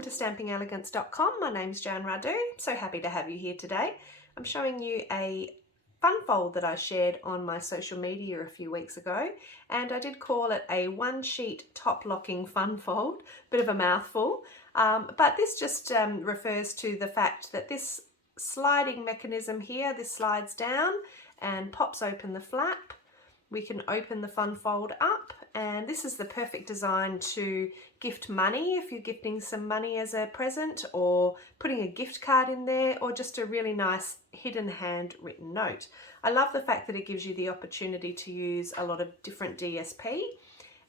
welcome to stampingelegance.com. My name's Jan Radu. So happy to have you here today. I'm showing you a fun fold that I shared on my social media a few weeks ago, and I did call it a one sheet top locking fun fold. Bit of a mouthful, but this just refers to the fact that this sliding mechanism here, this slides down and pops open the flap. We can open the fun fold up, and this is the perfect design to gift money if you're gifting some money as a present, or putting a gift card in there, or just a really nice hidden handwritten note. I love the fact that it gives you the opportunity to use a lot of different DSP,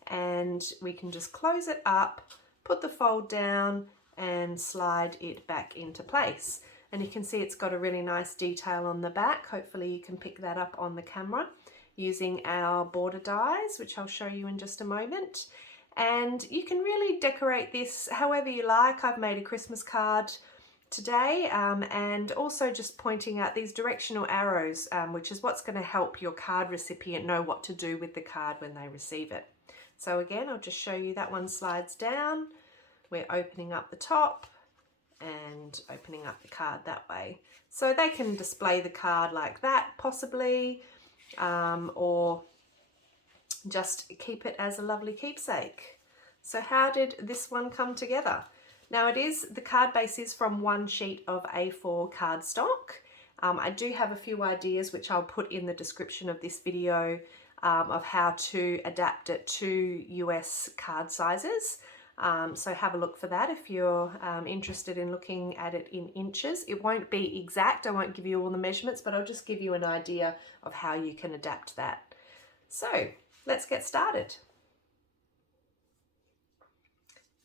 and we can just close it up, put the fold down and slide it back into place. And you can see it's got a really nice detail on the back. Hopefully you can pick that up on the camera, using our border dies, which I'll show you in just a moment. And you can really decorate this however you like. I've made a Christmas card today, and also just pointing out these directional arrows, which is what's going to help your card recipient know what to do with the card when they receive it. So again, I'll just show you that one slides down. We're opening up the top and opening up the card that way. So they can display the card like that possibly, or just keep it as a lovely keepsake. So how did this one come together? Now the card base is from one sheet of A4 cardstock. I do have a few ideas which I'll put in the description of this video of how to adapt it to US card sizes. So have a look for that if you're interested in looking at it in inches. It won't be exact, I won't give you all the measurements, but I'll just give you an idea of how you can adapt that. So let's get started.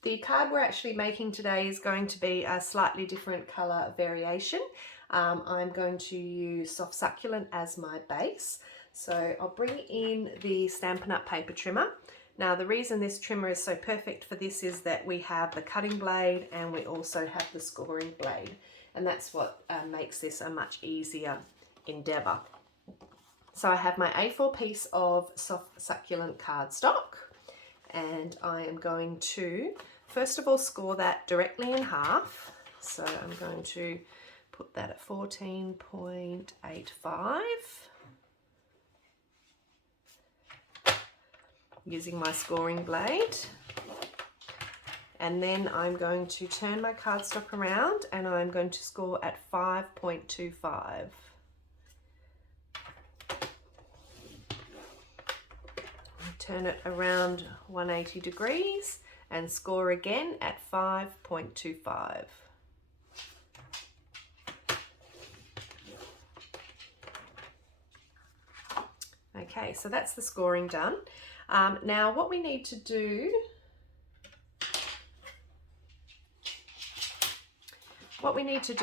The card we're actually making today is going to be a slightly different colour variation. I'm going to use Soft Succulent as my base. So I'll bring in the Stampin' Up paper trimmer. Now the reason this trimmer is so perfect for this is that we have the cutting blade and we also have the scoring blade, and that's what makes this a much easier endeavour. So I have my A4 piece of Soft Succulent cardstock, and I am going to first of all score that directly in half. So I'm going to put that at 14.85. using my scoring blade, and then I'm going to turn my cardstock around and I'm going to score at 5.25. Turn it around 180 degrees and score again at 5.25. Okay, so that's the scoring done. Now what we need to do,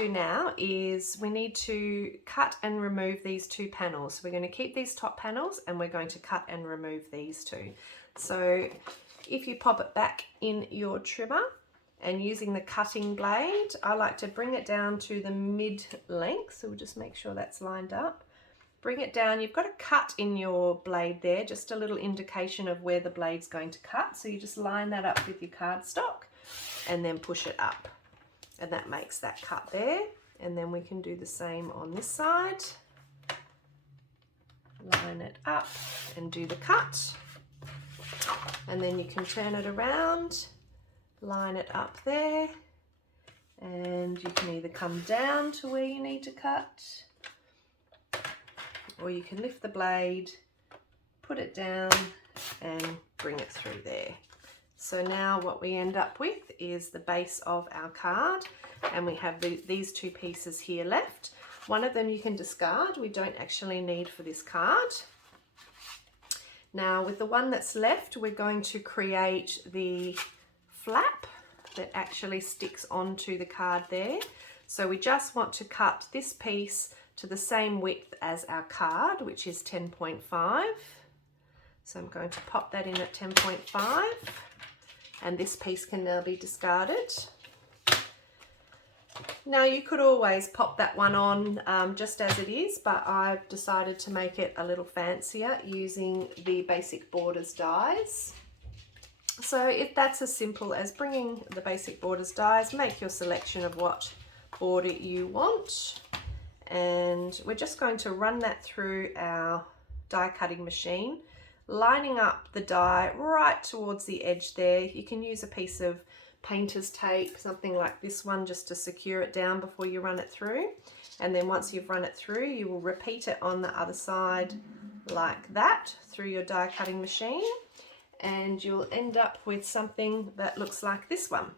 now is we need to cut and remove these two panels. So we're going to keep these top panels and we're going to cut and remove these two. So if you pop it back in your trimmer and using the cutting blade, I like to bring it down to the mid length. So we'll just make sure that's lined up. Bring it down. You've got a cut in your blade there, just a little indication of where the blade's going to cut. So you just line that up with your cardstock and then push it up. And that makes that cut there. And then we can do the same on this side. Line it up and do the cut. And then you can turn it around, line it up there, and you can either come down to where you need to cut, or you can lift the blade, put it down and bring it through there. So now what we end up with is the base of our card, and we have these two pieces here left. One of them you can discard, we don't actually need for this card. Now with the one that's left, we're going to create the flap that actually sticks onto the card there. So we just want to cut this piece to the same width as our card, which is 10.5. So I'm going to pop that in at 10.5, and this piece can now be discarded. Now you could always pop that one on just as it is, but I've decided to make it a little fancier using the basic borders dies. So if that's as simple as bringing the basic borders dies, make your selection of what border you want, and we're just going to run that through our die cutting machine, lining up the die right towards the edge there. You can use a piece of painter's tape, something like this one, just to secure it down before you run it through. And then once you've run it through, you will repeat it on the other side like that through your die cutting machine, and you'll end up with something that looks like this one.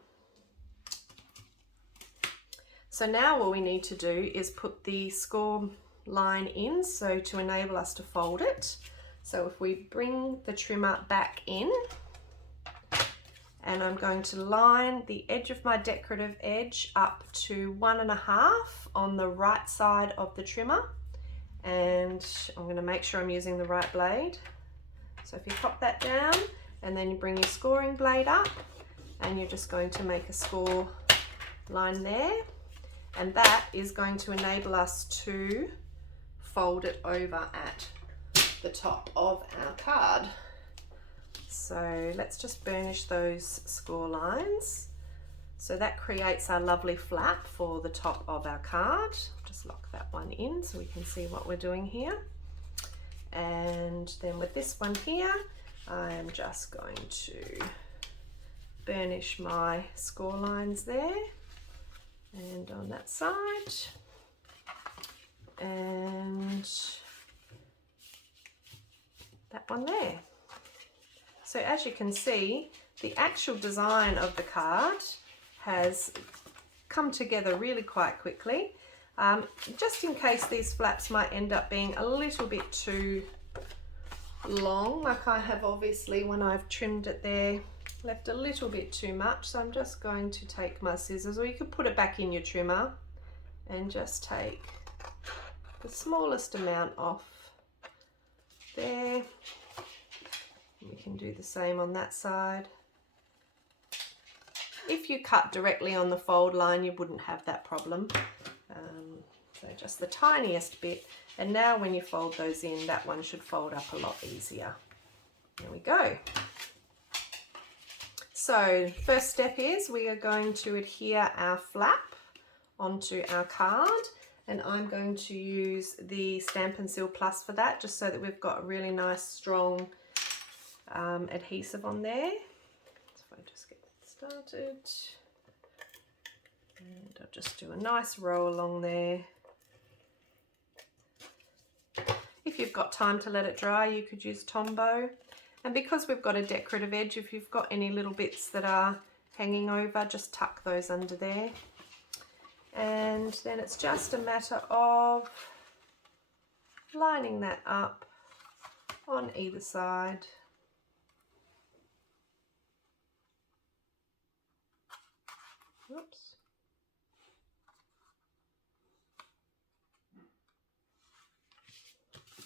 So now all we need to do is put the score line in, so to enable us to fold it. So if we bring the trimmer back in, and I'm going to line the edge of my decorative edge up to 1.5 on the right side of the trimmer, and I'm going to make sure I'm using the right blade. So if you pop that down, and then you bring your scoring blade up, and you're just going to make a score line there, and that is going to enable us to fold it over at the top of our card. So let's just burnish those score lines. So that creates our lovely flap for the top of our card. Just lock that one in so we can see what we're doing here. And then with this one here, I am just going to burnish my score lines there, and on that side, and that one there. So as you can see, the actual design of the card has come together really quite quickly. Just in case these flaps might end up being a little bit too long, like I have obviously when I've trimmed it there, left a little bit too much. So I'm just going to take my scissors, or you could put it back in your trimmer, and just take the smallest amount off there. You can do the same on that side. If you cut directly on the fold line, you wouldn't have that problem. So just the tiniest bit. And now when you fold those in, that one should fold up a lot easier. There we go. So first step is we are going to adhere our flap onto our card, and I'm going to use the Stampin' Seal Plus for that, just so that we've got a really nice strong adhesive on there. So if I just get that started, and I'll just do a nice row along there. If you've got time to let it dry, you could use Tombow. And because we've got a decorative edge, if you've got any little bits that are hanging over, just tuck those under there. And then it's just a matter of lining that up on either side. Oops.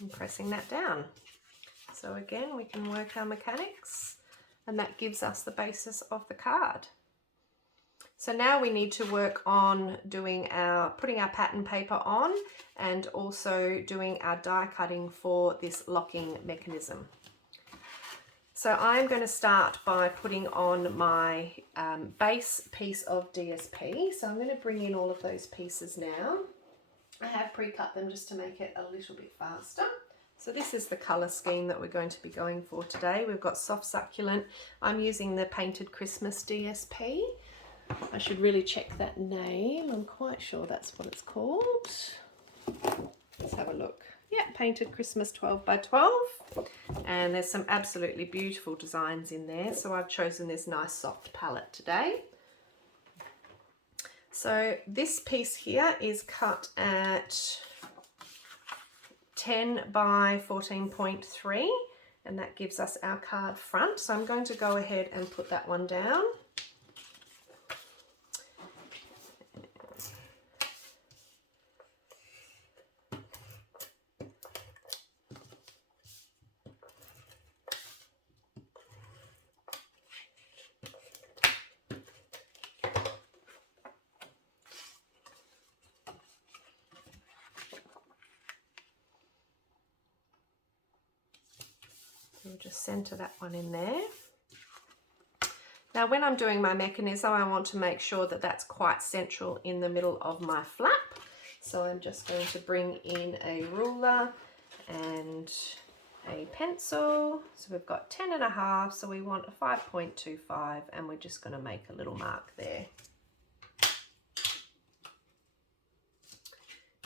And pressing that down. So again, we can work our mechanics, and that gives us the basis of the card. So now we need to work on putting our pattern paper on, and also doing our die cutting for this locking mechanism. So I'm going to start by putting on my base piece of DSP. So I'm going to bring in all of those pieces now. I have pre-cut them just to make it a little bit faster. So this is the colour scheme that we're going to be going for today. We've got Soft Succulent. I'm using the Painted Christmas DSP. I should really check that name. I'm quite sure that's what it's called. Let's have a look. Yeah, Painted Christmas 12 by 12. And there's some absolutely beautiful designs in there. So I've chosen this nice soft palette today. So this piece here is cut at 10 by 14.3, and that gives us our card front. So I'm going to go ahead and put that one down. We'll just center that one in there. Now when I'm doing my mechanism, I want to make sure that that's quite central in the middle of my flap. So I'm just going to bring in a ruler and a pencil. So we've got 10.5, so we want a 5.25, and we're just going to make a little mark there.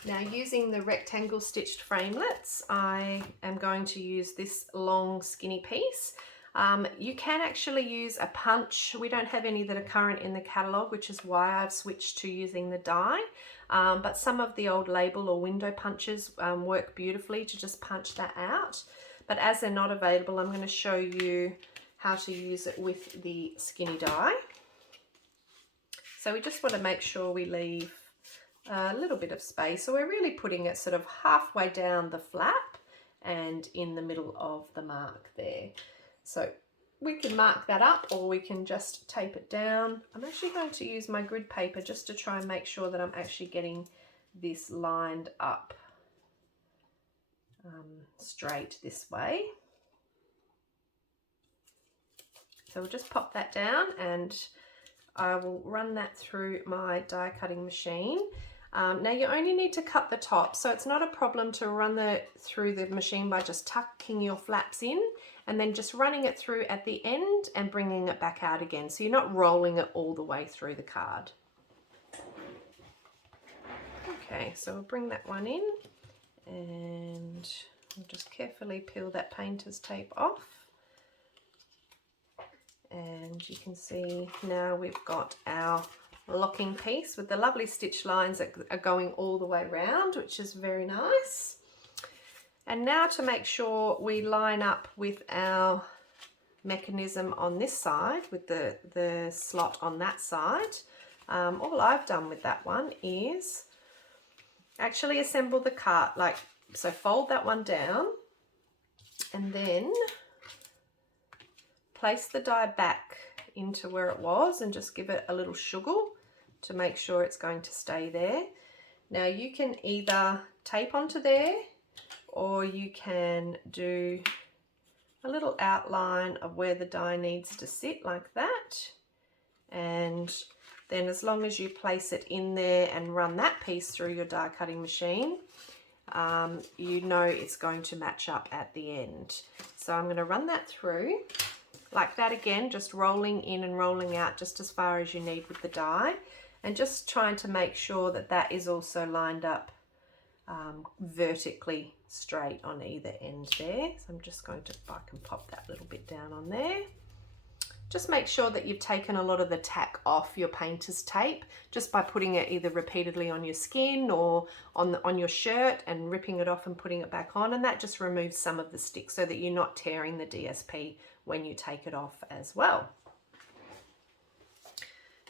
Now using the rectangle stitched framelits, I am going to use this long skinny piece. You can actually use a punch. We don't have any that are current in the catalogue, which is why I've switched to using the die. But some of the old label or window punches work beautifully to just punch that out. But as they're not available, I'm going to show you how to use it with the skinny die. So we just want to make sure we leave a little bit of space. So we're really putting it sort of halfway down the flap and in the middle of the mark there. So we can mark that up, or we can just tape it down. I'm actually going to use my grid paper just to try and make sure that I'm actually getting this lined up straight this way. So we'll just pop that down, and I will run that through my die cutting machine. Now you only need to cut the top, so it's not a problem to run through the machine by just tucking your flaps in and then just running it through at the end and bringing it back out again. So you're not rolling it all the way through the card. Okay, so we'll bring that one in, and we'll just carefully peel that painter's tape off. And you can see now we've got our locking piece with the lovely stitch lines that are going all the way around, which is very nice. And now to make sure we line up with our mechanism on this side, with the slot on that side, all I've done with that one is actually assemble the card, so fold that one down and then place the die back into where it was and just give it a little shuggle to make sure it's going to stay there. Now you can either tape onto there, or you can do a little outline of where the die needs to sit like that. And then as long as you place it in there and run that piece through your die cutting machine, you know it's going to match up at the end. So I'm going to run that through like that again, just rolling in and rolling out just as far as you need with the die, and just trying to make sure that that is also lined up vertically straight on either end there. So I'm just going to, I can pop that little bit down on there. Just make sure that you've taken a lot of the tack off your painter's tape just by putting it either repeatedly on your skin or on your shirt and ripping it off and putting it back on, and that just removes some of the stick so that you're not tearing the DSP when you take it off as well.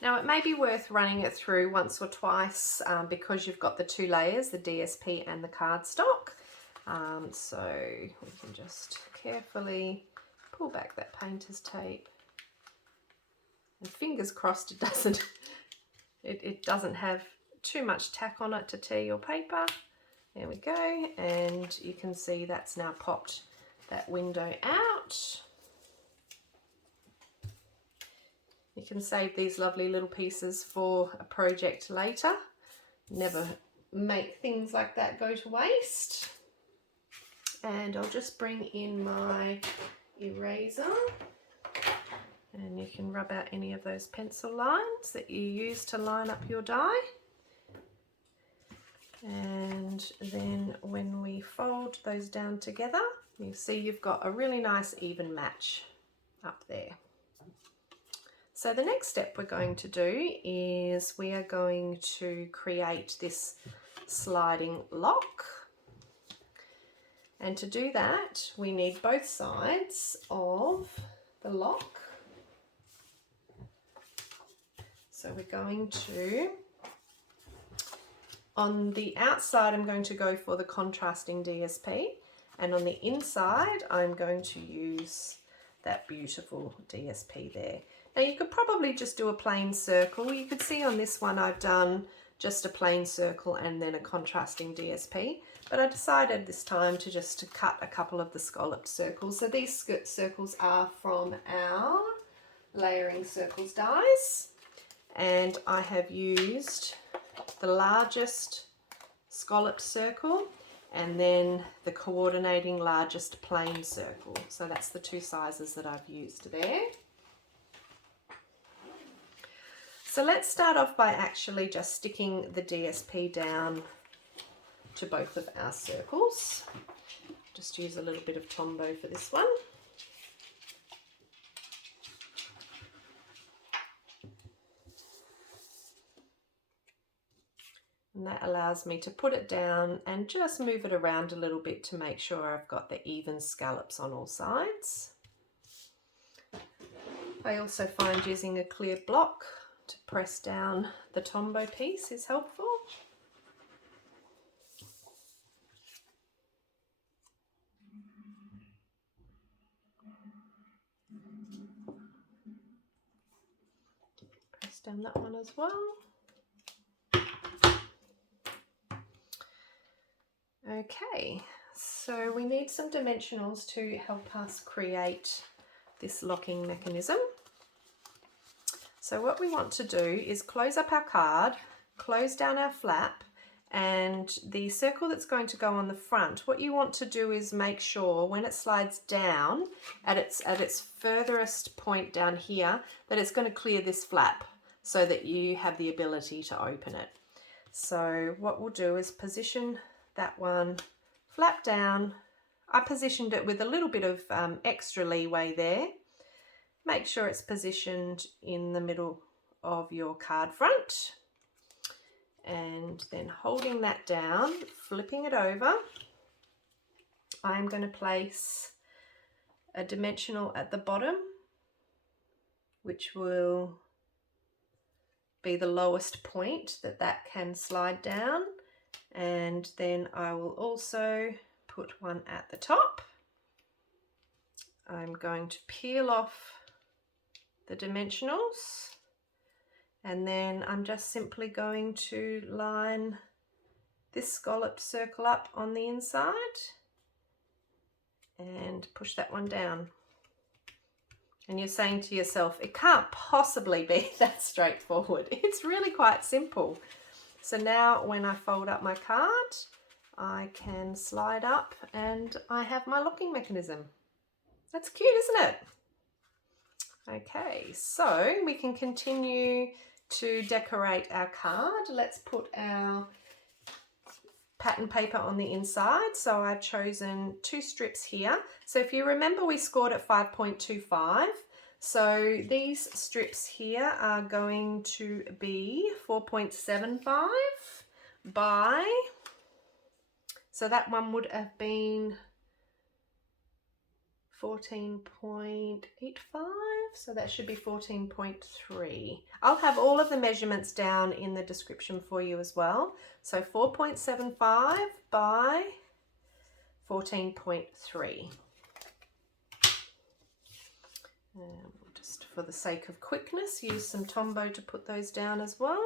Now it may be worth running it through once or twice because you've got the two layers, the DSP and the cardstock. So we can just carefully pull back that painter's tape. And fingers crossed it doesn't have too much tack on it to tear your paper. There we go, and you can see that's now popped that window out. You can save these lovely little pieces for a project later. Never make things like that go to waste. And I'll just bring in my eraser, and you can rub out any of those pencil lines that you use to line up your die. And then when we fold those down together, you see you've got a really nice even match up there. So the next step we're going to do is we are going to create this sliding lock. And to do that, we need both sides of the lock. So we're going to, on the outside, I'm going to go for the contrasting DSP, and on the inside, I'm going to use that beautiful DSP there. Now you could probably just do a plain circle. You could see on this one I've done just a plain circle and then a contrasting DSP, but I decided this time to just cut a couple of the scalloped circles. So these circles are from our layering circles dies, and I have used the largest scalloped circle and then the coordinating largest plain circle. So that's the two sizes that I've used there. So let's start off by actually just sticking the DSP down to both of our circles. Just use a little bit of Tombow for this one. And that allows me to put it down and just move it around a little bit to make sure I've got the even scallops on all sides. I also find using a clear block to press down the Tombow piece is helpful. Press down that one as well. Okay, so we need some dimensionals to help us create this locking mechanism. So what we want to do is close up our card, close down our flap, and the circle that's going to go on the front, what you want to do is make sure when it slides down at its furthest point down here that it's going to clear this flap so that you have the ability to open it. So what we'll do is position that one flap down. I positioned it with a little bit of extra leeway there. Make sure it's positioned in the middle of your card front, and then holding that down, flipping it over, I'm going to place a dimensional at the bottom, which will be the lowest point that can slide down, and then I will also put one at the top. I'm going to peel off the dimensionals, and then I'm just simply going to line this scalloped circle up on the inside and push that one down. And you're saying to yourself, it can't possibly be that straightforward. It's really quite simple. So now when I fold up my card, I can slide up and I have my locking mechanism. That's cute, isn't it? Okay, so we can continue to decorate our card. Let's put our pattern paper on the inside. So I've chosen 2 strips here. So if you remember, we scored at 5.25. So these strips here are going to be 4.75 by, so that one would have been 14.85, so that should be 14.3. I'll have all of the measurements down in the description for you as well. So 4.75 by 14.3. Just for the sake of quickness, use some Tombow to put those down as well.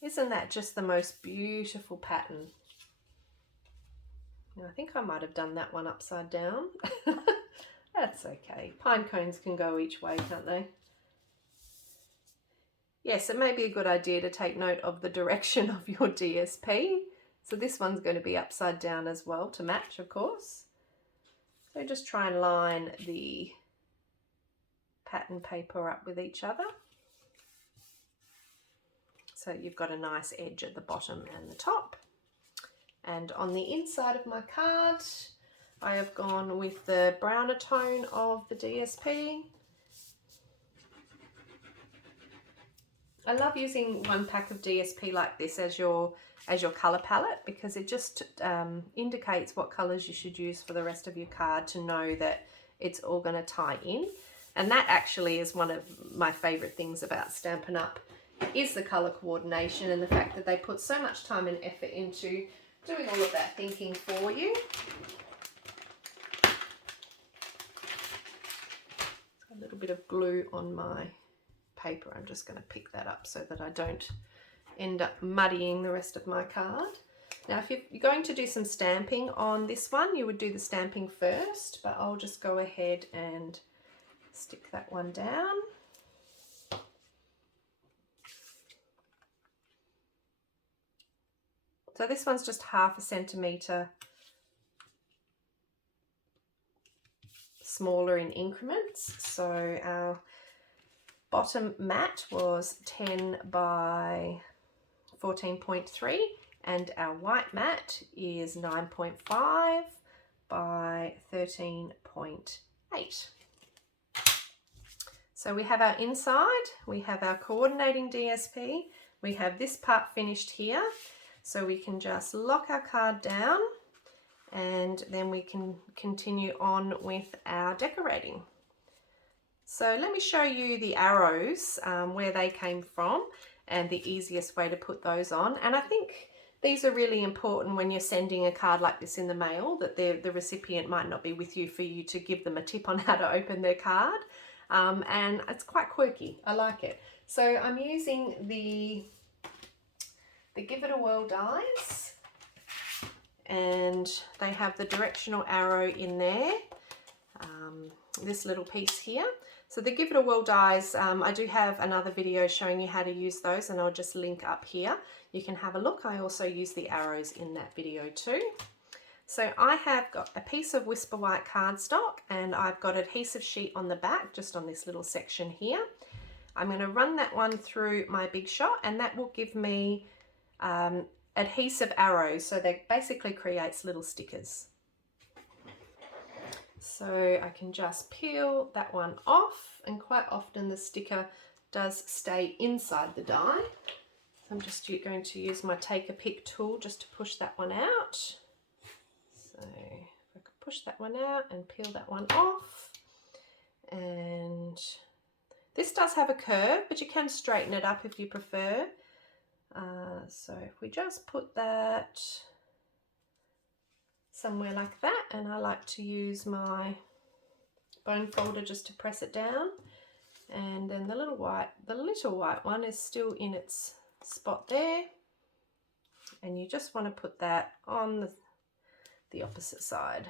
Isn't that just the most beautiful pattern? I think I might have done that one upside down. That's okay. Pine cones can go each way, can't they? Yes, it may be a good idea to take note of the direction of your DSP. So this one's going to be upside down as well to match, of course. So just try and line the pattern paper up with each other, so you've got a nice edge at the bottom and the top. And on the inside of my card, I have gone with the browner tone of the DSP. I love using one pack of DSP like this as your colour palette, because it just indicates what colours you should use for the rest of your card to know that it's all going to tie in. And that actually is one of my favourite things about Stampin' Up, is the colour coordination and the fact that they put so much time and effort into doing all of that thinking for you. A little bit of glue on my paper. I'm just going to pick that up so that I don't end up muddying the rest of my card. Now if you're going to do some stamping on this one, you would do the stamping first, but I'll just go ahead and stick that one down. So this one's just 1/2 centimetre smaller in increments. So our bottom mat was 10 by 14.3 and our white mat is 9.5 by 13.8. So we have our inside, we have our coordinating DSP, we have this part finished here, so we can just lock our card down and then we can continue on with our decorating. So let me show you the arrows, where they came from and the easiest way to put those on. And I think these are really important when you're sending a card like this in the mail, that the recipient might not be with you for you to give them a tip on how to open their card. And it's quite quirky. I like it. So I'm using the Give It a Whirl dies, and they have the directional arrow in there, this little piece here. So the Give It a Whirl dies, I do have another video showing you how to use those, and I'll just link up here. You can have a look. I also use the arrows in that video too. So I have got a piece of Whisper White cardstock and I've got adhesive sheet on the back, just on this little section here. I'm going to run that one through my Big Shot, and that will give me adhesive arrows, so that basically creates little stickers. So I can just peel that one off, and quite often the sticker does stay inside the die. So I'm just going to use my Take a Pick tool just to push that one out. So if I could push that one out and peel that one off. And this does have a curve, but you can straighten it up if you prefer. So if we just put that somewhere like that, and I like to use my bone folder just to press it down, and then the little white one is still in its spot there, and you just want to put that on the opposite side.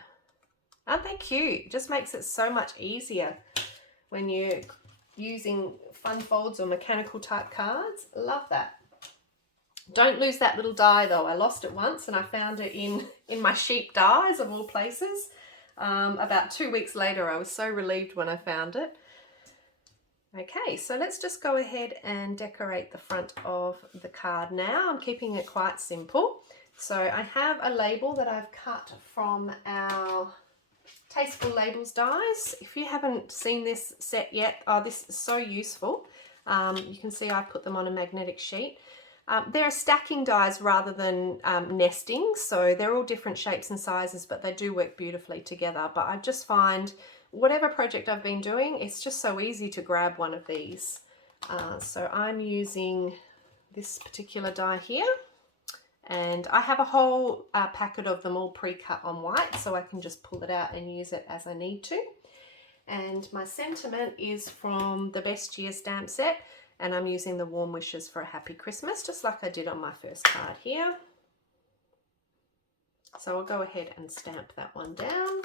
Aren't they cute? It just makes it so much easier when you're using fun folds or mechanical type cards. Love that. Don't lose that little die though. I lost it once and I found it in my sheep dies of all places. About 2 weeks later, I was so relieved when I found it. Okay, so let's just go ahead and decorate the front of the card now. I'm keeping it quite simple. So I have a label that I've cut from our Tasteful Labels dies. If you haven't seen this set yet, oh, this is so useful. You can see I put them on a magnetic sheet. They're stacking dies rather than nesting, so they're all different shapes and sizes, but they do work beautifully together. But I just find whatever project I've been doing, it's just so easy to grab one of these. So I'm using this particular die here, and I have a whole packet of them all pre-cut on white, so I can just pull it out and use it as I need to. And my sentiment is from the Best Year stamp set, and I'm using the Warm Wishes for a Happy Christmas, just like I did on my first card here. So I'll go ahead and stamp that one down.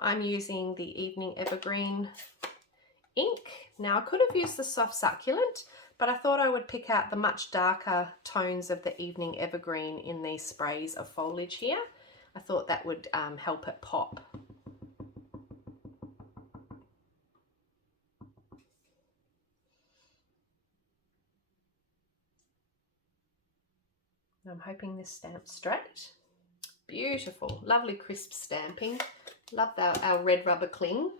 I'm using the Evening Evergreen ink. Now I could have used the Soft Succulent, but I thought I would pick out the much darker tones of the Evening Evergreen in these sprays of foliage here. I thought that would help it pop. I'm hoping this stamps straight. Beautiful, lovely crisp stamping. Love our red rubber cling.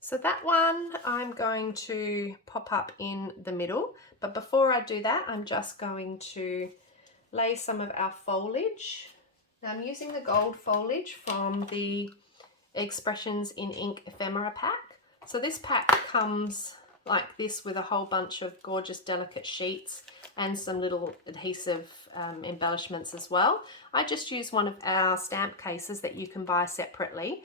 So that one I'm going to pop up in the middle, but before I do that, I'm just going to lay some of our foliage. Now I'm using the gold foliage from the Expressions in Ink ephemera pack. So this pack comes like this with a whole bunch of gorgeous delicate sheets and some little adhesive embellishments as well. I just use one of our stamp cases that you can buy separately.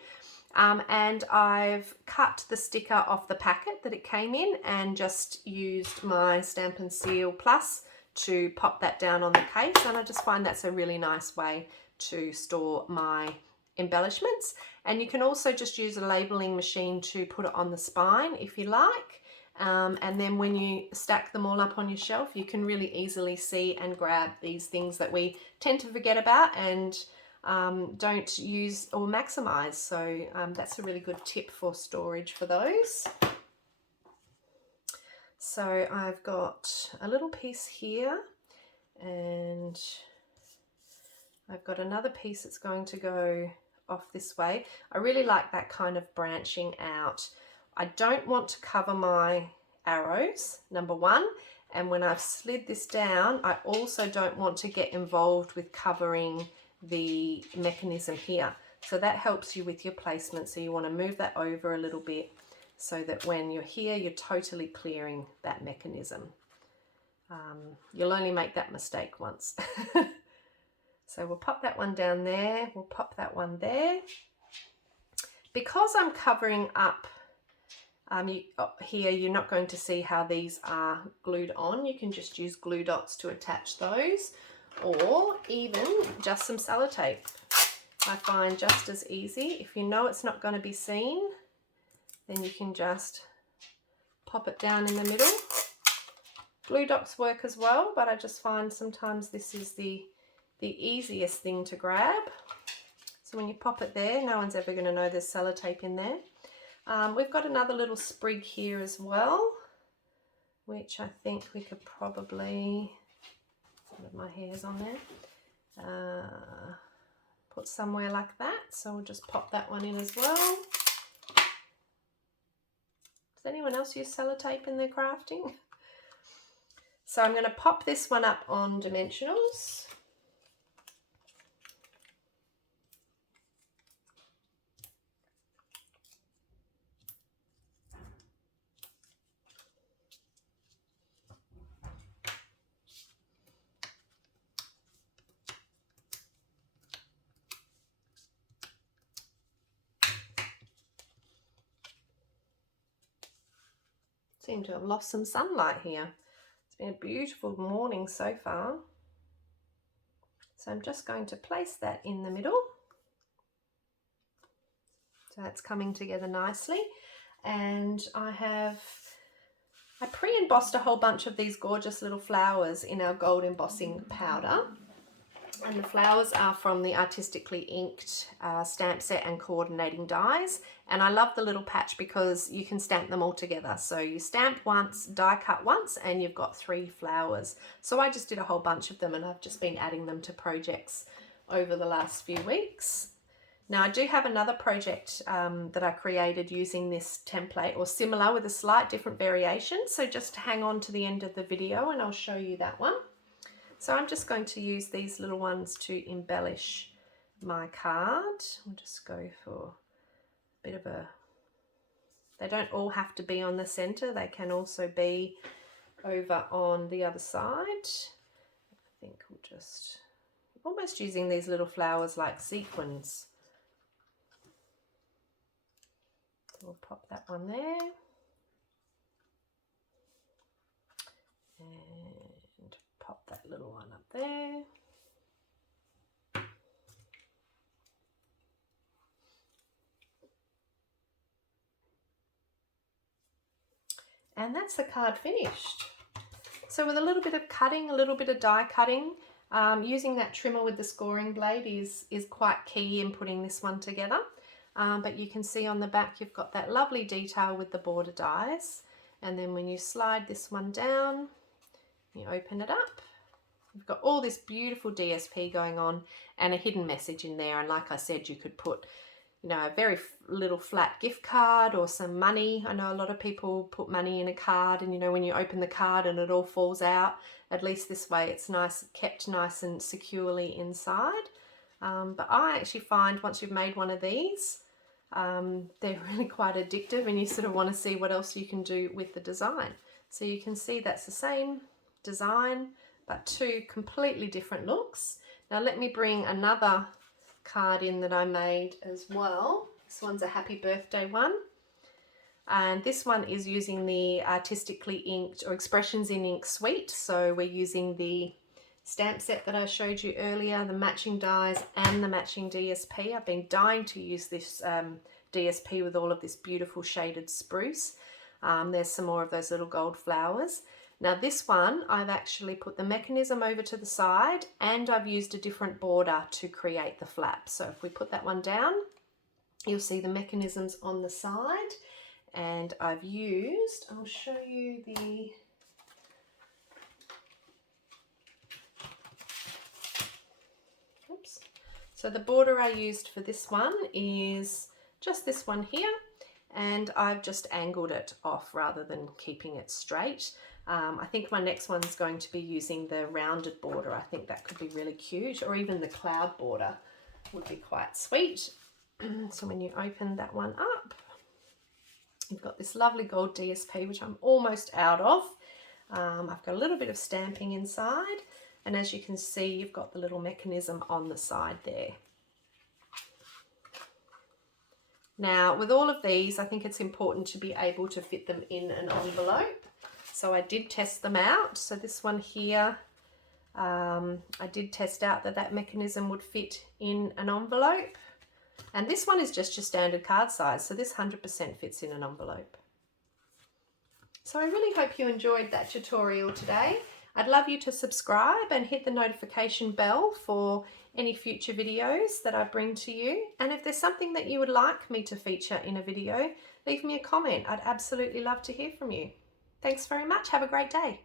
And I've cut the sticker off the packet that it came in and just used my Stampin' Seal Plus to pop that down on the case, and I just find that's a really nice way to store my embellishments. And you can also just use a labeling machine to put it on the spine if you like, and then when you stack them all up on your shelf, you can really easily see and grab these things that we tend to forget about and don't use or maximize. So that's a really good tip for storage for those. So I've got a little piece here, and I've got another piece that's going to go off this way. I really like that kind of branching out. I don't want to cover my arrows, number one, and when I've slid this down, I also don't want to get involved with covering the mechanism here. So that helps you with your placement. So you want to move that over a little bit so that when you're here, you're totally clearing that mechanism. You'll only make that mistake once. So we'll pop that one down there. We'll pop that one there. Because I'm covering up here, you're not going to see how these are glued on. You can just use glue dots to attach those, or even just some sellotape. I find just as easy. If you know it's not going to be seen, then you can just pop it down in the middle. Glue dots work as well, but I just find sometimes this is the easiest thing to grab. So when you pop it there, no one's ever going to know there's sellotape in there. We've got another little sprig here as well, which I think we could probably, some of my hair's on there, put somewhere like that. So we'll just pop that one in as well. Does anyone else use sellotape in their crafting? So I'm going to pop this one up on dimensionals. Seem to have lost some sunlight here. It's been a beautiful morning so far. So I'm just going to place that in the middle. So that's coming together nicely. And I pre-embossed a whole bunch of these gorgeous little flowers in our gold embossing powder. And the flowers are from the artistically inked stamp set and coordinating dies. And I love the little patch because you can stamp them all together. So you stamp once, die cut once, and you've got 3 flowers. So I just did a whole bunch of them, and I've just been adding them to projects over the last few weeks. Now I do have another project that I created using this template, or similar with a slight different variation. So just hang on to the end of the video and I'll show you that one. So I'm just going to use these little ones to embellish my card. We'll just go for a bit of a, they don't all have to be on the center, they can also be over on the other side. I think we'll just, almost using these little flowers like sequins. We'll pop that one there. And pop that little one up there. And that's the card finished. So with a little bit of cutting, a little bit of die cutting, using that trimmer with the scoring blade is quite key in putting this one together. But you can see on the back you've got that lovely detail with the border dies. And then when you slide this one down, you open it up, you've got all this beautiful DSP going on and a hidden message in there. And like I said, you could put, you know, a very little flat gift card or some money. I know a lot of people put money in a card, and you know, when you open the card and it all falls out, at least this way it's nice, kept nice and securely inside. But I actually find once you've made one of these, They're really quite addictive, and you sort of want to see what else you can do with the design. So you can see that's the same design, but two completely different looks. Now let me bring another card in that I made as well. This one's a happy birthday one. And this one is using the Artistically Inked or Expressions in Ink suite. So we're using the stamp set that I showed you earlier, the matching dies and the matching DSP. I've been dying to use this DSP with all of this beautiful shaded spruce. There's some more of those little gold flowers. Now this one, I've actually put the mechanism over to the side and I've used a different border to create the flap. So if we put that one down, you'll see the mechanisms on the side. And I've used, I'll show you the, oops. So the border I used for this one is just this one here, and I've just angled it off rather than keeping it straight. I think my next one's going to be using the rounded border. I think that could be really cute, or even the cloud border would be quite sweet. So when you open that one up, you've got this lovely gold DSP, which I'm almost out of. I've got a little bit of stamping inside, and as you can see, you've got the little mechanism on the side there. Now, with all of these, I think it's important to be able to fit them in an envelope. So I did test them out. So this one here, I did test out that that mechanism would fit in an envelope. And this one is just your standard card size, so this 100% fits in an envelope. So I really hope you enjoyed that tutorial today. I'd love you to subscribe and hit the notification bell for any future videos that I bring to you. And if there's something that you would like me to feature in a video, leave me a comment. I'd absolutely love to hear from you. Thanks very much. Have a great day.